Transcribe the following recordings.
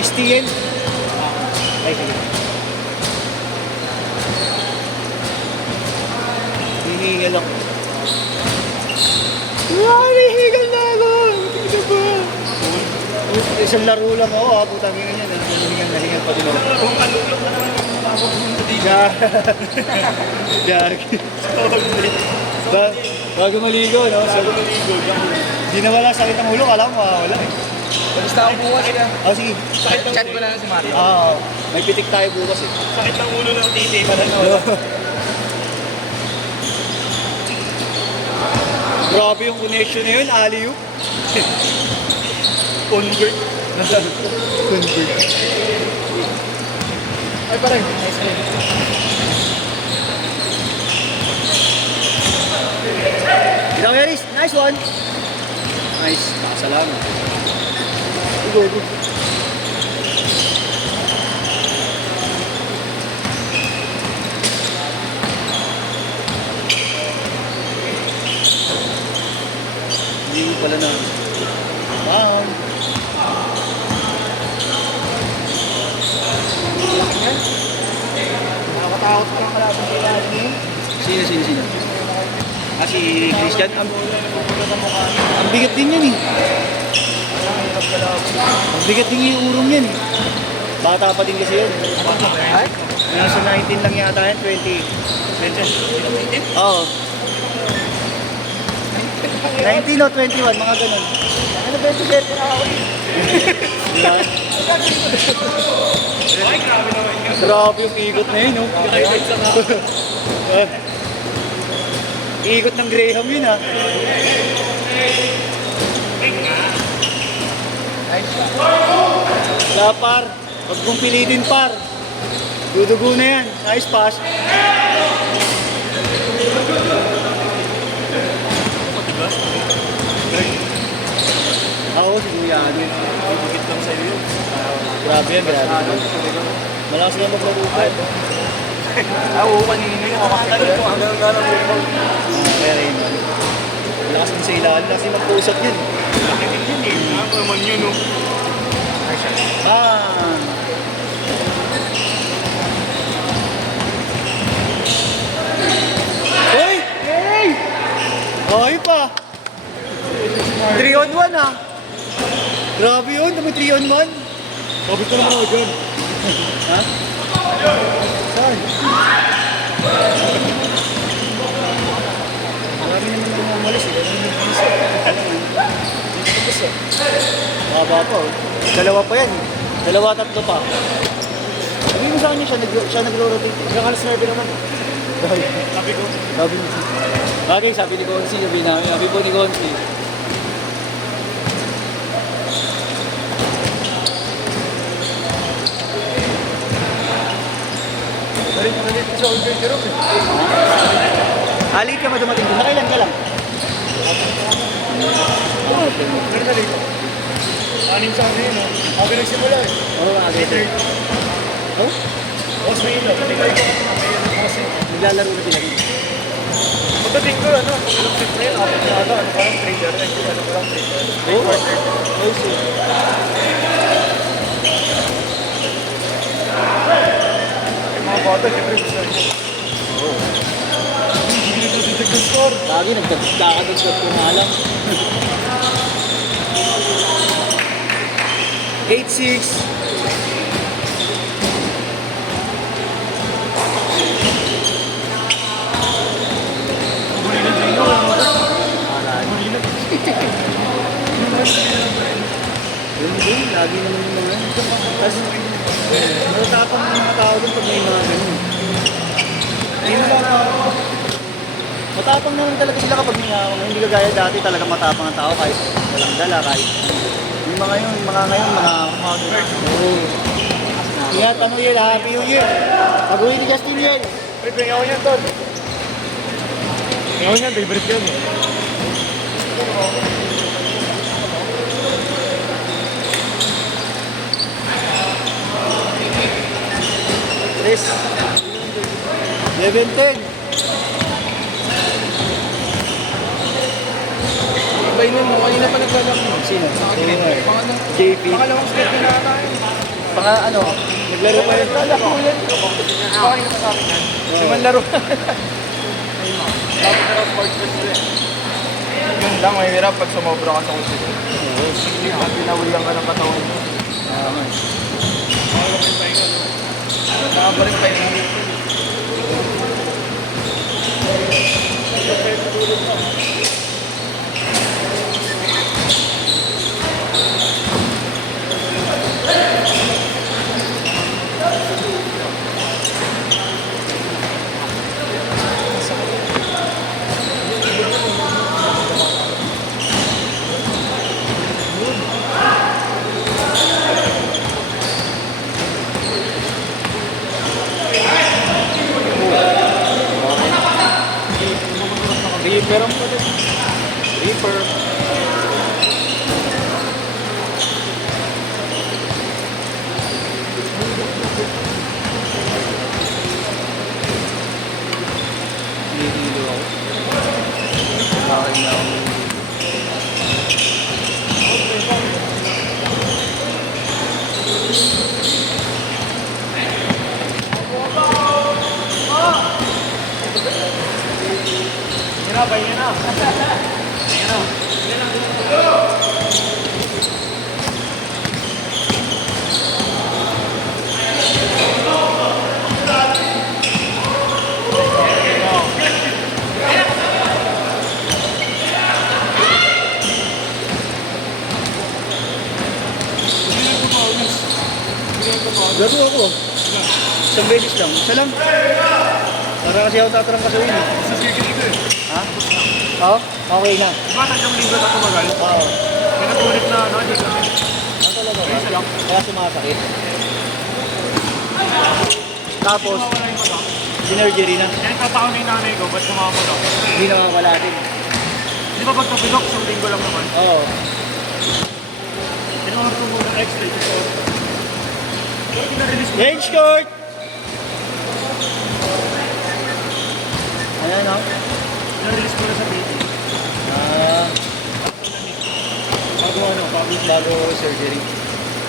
60 yen. Ay, sige. Hihingal ako. Hihingal na ako! Hindi ka ba? Isang laro lang ako, putang ina niya. Nahingal pa din ako. Kung malulog na naman yung mababog mo dito. Bago maligo, no? Bago maligo. Di na wala sakit ng ulo, alam mo, wala eh. Basta ako bukas na. Oh, sige. Chat ko na si Mario. Oo. May pitik tayo bukas eh. Sakit ng ulo ng titi. Parang Grabe yung connection na yun, Aliu. Convert. Convert. ay parang. Nice play. Ikaw, Yaris. Nice one. Nice. Salamat. Go, go. Hindi pala na. Wow. Nakakatakot ka ng kalaban sa ilalim niya. Sino? Ah, si Christian. Ang bigat din yan eh. Ang bigat din yung urong yan eh. Bata pa din kasi yun. Ay? Nasa 19 lang yata yan, 20. 20? Oo. 19 o 21, mga ganun. Ano ba yung better na ako eh? Yan. Ay, grabe naman yun. Grabe yung ikot na yun, no? Highlights lang ako. Ikot ng Graham yun, ha? Nice shot. Wala, par. Huwag mong pilitin, par. Dudugo na yan. Nice pass. Ako, si Kuya Ano. Bukit lang sa'yo yun. Grabe yan, grabe. Malakas lang maglaro pa. Oo, kanina yung kumakatalon ko. Hanggang nalang mo. Kaya rin. Malakas din sa ilalim kasi magpusat yun. Laki din yun eh. Ano naman yun, no? Nice shot. Ah! Hoy! Hey! Okay pa! 3 on 1 ah! Grabe yun, dami 3 on 1. Sabi ko naman ako dyan. Ha? Saan? Marami naman yung umalis eh. Ganun yung bisa. Hindi ko gusto. Baba pa oh. Dalawa pa yan. Dalawa, tatlo pa. Sabi mo sa kanya siya nagro-rotate. Hanggang alas 9 naman. Sabi ko. Sabi mo. Bagay, sabi ni Gonzi, sabi po ni Gonzi. Nalit sa order ni Rob eh. Alit ka ba dumating doon? Nakailan ka lang? Pero nalit. Anim sa ano yun, no? Ako nagsimula eh. Oo, agad. Oh? Boss may ilo. Hindi ko ikaw kasi. Naglalaro na sila. Pagdating ko, ano, pagdating trip na yun, ako na ano, parang trader. Ay, ano, parang trader. Oo? Oh, shit. Yung mga bata, siyempre gusto niya. Oo. Hindi ko titig ng score. Lagi nagkakadagdag ko na alam. 8-6. Huli na Gino, ano? Huli na. Yun din, lagi naman yung mga kasi matatapang ng mga tao doon pag may mga ganun. Matapang naman talaga sila kapag hindi kagaya dati talaga matapang ang tao kahit walang dala, kahit yung mga ngayon, mga oo. Ingat mo yun, happy new year. Pag-uwi ni Justin yan. Uy, bring ako yan, Tol. Bring ako yan, favorite yan eh. Chris. 11-10. Sabay nun mo, kanina pa naglalaro. Sino? Pangalawang JP. step na tayo. Paka ano, naglaro pa yun. Kala ko yan. Bakit ka sa akin yan? Naman laro. Dapat na sports fest ulit. Yun lang, mahirap pag sumobra ka sa kusito. Pag pinawilang ka ng katawan mo. Nakabalik pa yun. Reaper ang pala. Reaper. Nihilo ako. Bakit na ako? Yan na. Laro ako. Isang beses lang. Isa lang. Para kasi ako tatarang kasawin eh. Ha? Oo? Okay na. Diba, tatlong linggo na tumagal? Oo. May natulit na ano, di kami. Ano talaga? Isa lang. Kaya sumasakit. Tapos, Wala yung pag sinurgery na. Yan, tataon na yung nanay ko, ba't kumama daw? Hindi na wala din. Di ba pagkapilok, isang linggo lang naman? Oo. Kinuha ko muna extra ito. Pero pinarelease mo. Range court! Ayan o. Pinarelease mo na sa baby. Bago surgery.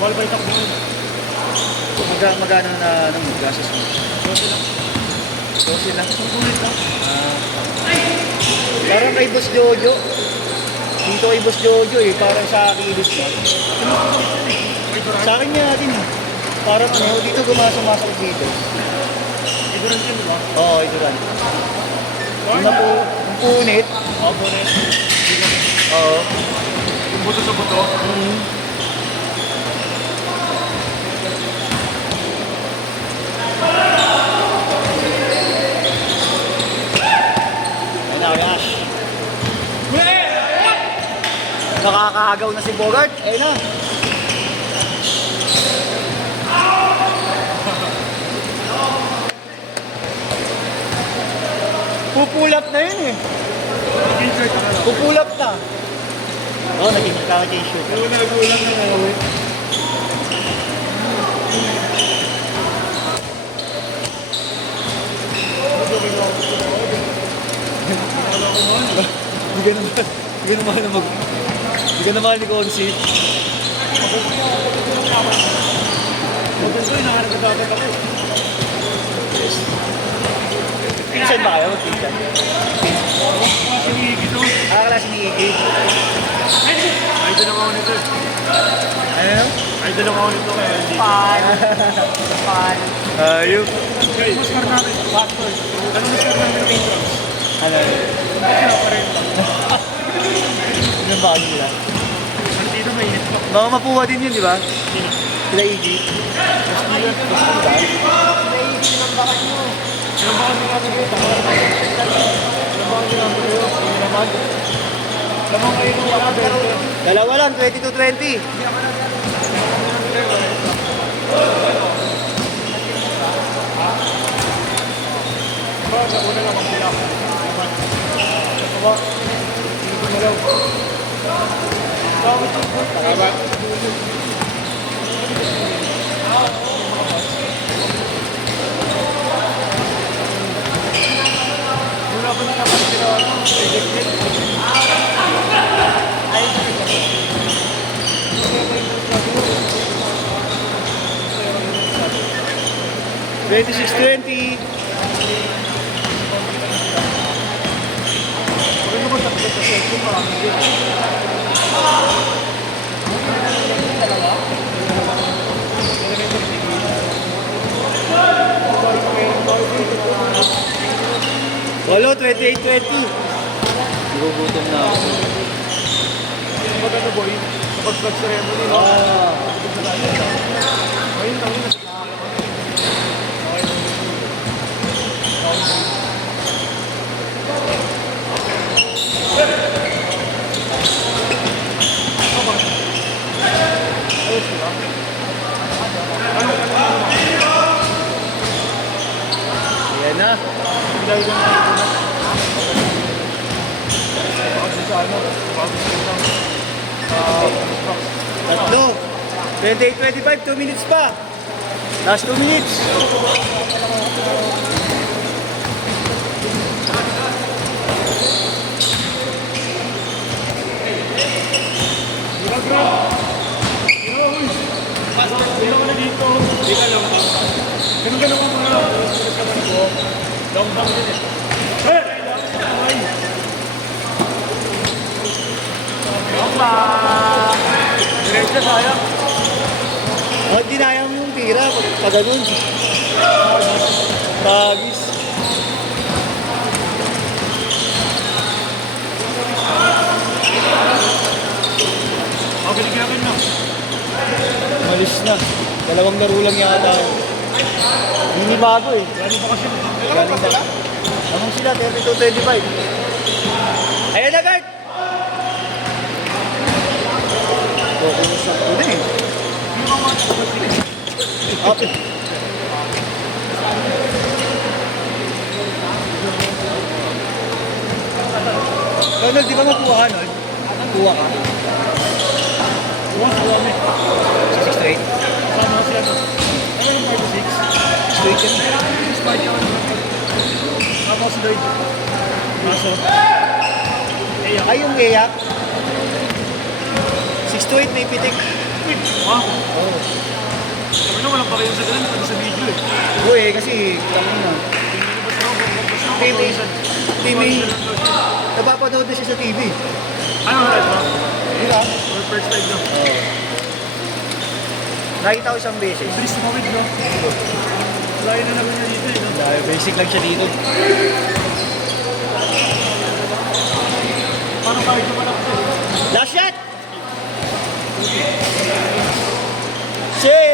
Ball by takbo yun. Magkano na gastos mo? 12 lang. Sulit lang. Parang kay Boss Jojo. Dito kay Boss Jojo eh. Parang sa kilos mo. Sa akin niya natin eh. Parang ano, dito gumasok dito. Iguran yun, di ba? Oo, ito rin. Yung punit. Oo, bonus. Oo. Yung buto sa buto. Ayun na, Ash. Nakakaagaw na si Bogart. Ayun na. Pupulap na yun eh. T-shirt na lang. Pupulap na. Oo, naging shirt. Pero nagulang na nga, Hindi ka naman ni Consi. Maganda yun, nakakagagagag ako. Pinsan ba kayo? Pinsan. Sinigi doon. Klase ni Iggy. Idol lang ako nito. Ano? Idol lang ako nito kaya hindi. Pan. Ayun. Guys, score natin. Pastor. Ano na score natin patrons? Ano? Kaya pa rin. Anong bago nila? Dito mainit pa. Mga mapuha din yun, di ba? Sino? Sila Iggy. Ilang ba kasi natin ito? Ilang ba kasi natin ito? Ilang lamang kayo nung mga belt. Dalawa lang, 20-20. Sa una lang magsila. Diba? Dito na lang. Salamat. Wala pa na naman sila. 26-20. Ano ba takot sa section pa? Walo, 28-20. Gugutom na ako. Pag ano boy, kapag flag ceremony, no? Ayun lang yun. Ayos diba? Ayan na. Dahil lang kasi sa ano, bago sa lang. Tatlo. 28-25, 2 minutes pa. Last 2 minutes. Sino ka na dito? Hindi ka lang. Ganun ka mga long down din eh. Opa! Diretso sayang. Oh, dinayang yung tira pag ganun. Tagis. Binigyan na. Malis na. Dalawang laro lang yata. Hindi bago eh. Galing pa kasi. Galing ba? Anong sila? 32-25. Ayan na, guard! Focus na po na eh. Up. Ronald, di ba makuha ka nun? Kuha ka. Kuha me. Sa 6 straight? Kasama kasi ano. Ano yung 46? Straight yan. Smart yun. Kasama si Lloyd. Kaso. Ay, yung Eyak. 6 to 8 may pitik. Ha? Oo. Sabi na walang pakiyo sa ganun. Pati sa video eh. Oo eh, kasi tama na. TV. TV. Napapanood na siya sa TV. Ano live ba? Di ba? Or first live na? Oo. Nakita ko isang beses. Bilis tumawid no? Layo na naman niya dito eh. No? Dahil basic lang siya dito. Paano kahit tumalak siya? Last shot! Shea!